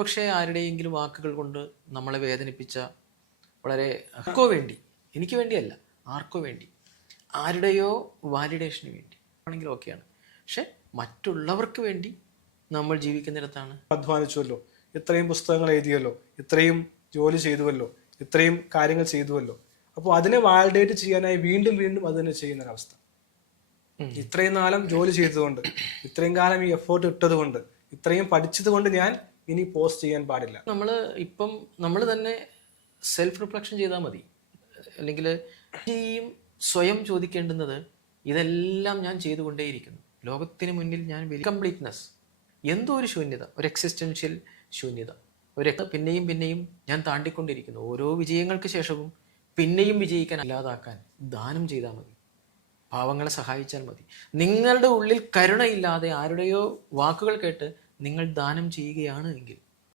പക്ഷേ ആരുടെയെങ്കിലും വാക്കുകൾ കൊണ്ട് നമ്മളെ വേദനിപ്പിച്ച, വളരെ ആർക്കോ വേണ്ടി, എനിക്ക് വേണ്ടിയല്ല, ആർക്കോ വേണ്ടി, ആരുടെയോ വാലിഡേഷന് വേണ്ടി ആണെങ്കിലും ഓക്കെയാണ്. പക്ഷെ മറ്റുള്ളവർക്ക് വേണ്ടി നമ്മൾ ജീവിക്കുന്നിടത്താണ് അധ്വാനിച്ചുവല്ലോ, ഇത്രയും പുസ്തകങ്ങൾ എഴുതിയല്ലോ, ഇത്രയും ജോലി ചെയ്തുവല്ലോ, ഇത്രയും കാര്യങ്ങൾ ചെയ്തുവല്ലോ, അപ്പോൾ അതിനെ വാലിഡേറ്റ് ചെയ്യാനായി വീണ്ടും വീണ്ടും അത് തന്നെ ചെയ്യുന്നൊരവസ്ഥ. ഇത്രയും നാളും ജോലി ചെയ്തതുകൊണ്ട്, ഇത്രയും കാലം ഈ എഫേർട്ട് ഇട്ടത് കൊണ്ട്, ഇത്രയും പഠിച്ചത് കൊണ്ട് ഞാൻ ഇനി പോസ്റ്റ് ചെയ്യാൻ പാടില്ല. നമ്മൾ തന്നെ സെൽഫ് റിഫ്ലക്ഷൻ ചെയ്താൽ മതി. അല്ലെങ്കിൽ സ്വയം ചോദിക്കേണ്ടുന്നത്, ഇതെല്ലാം ഞാൻ ചെയ്തുകൊണ്ടേയിരിക്കുന്നു, ലോകത്തിന് മുന്നിൽ ഞാൻ കംപ്ലീറ്റ്നെസ്, എന്തോ ഒരു ശൂന്യത, ഒരു എക്സിസ്റ്റൻഷ്യൽ ശൂന്യത, പിന്നെയും പിന്നെയും ഞാൻ താണ്ടിക്കൊണ്ടിരിക്കുന്നു. ഓരോ വിജയങ്ങൾക്ക് ശേഷവും പിന്നെയും വിജയിക്കാൻ, അല്ലാതാക്കാൻ ദാനം ചെയ്താൽ മതി, പാവങ്ങളെ സഹായിച്ചാൽ മതി. നിങ്ങളുടെ ഉള്ളിൽ കരുണയില്ലാതെ ആരുടെയോ വാക്കുകൾ കേട്ട് നിങ്ങൾ ദാനം ചെയ്യുകയാണ് എങ്കിൽ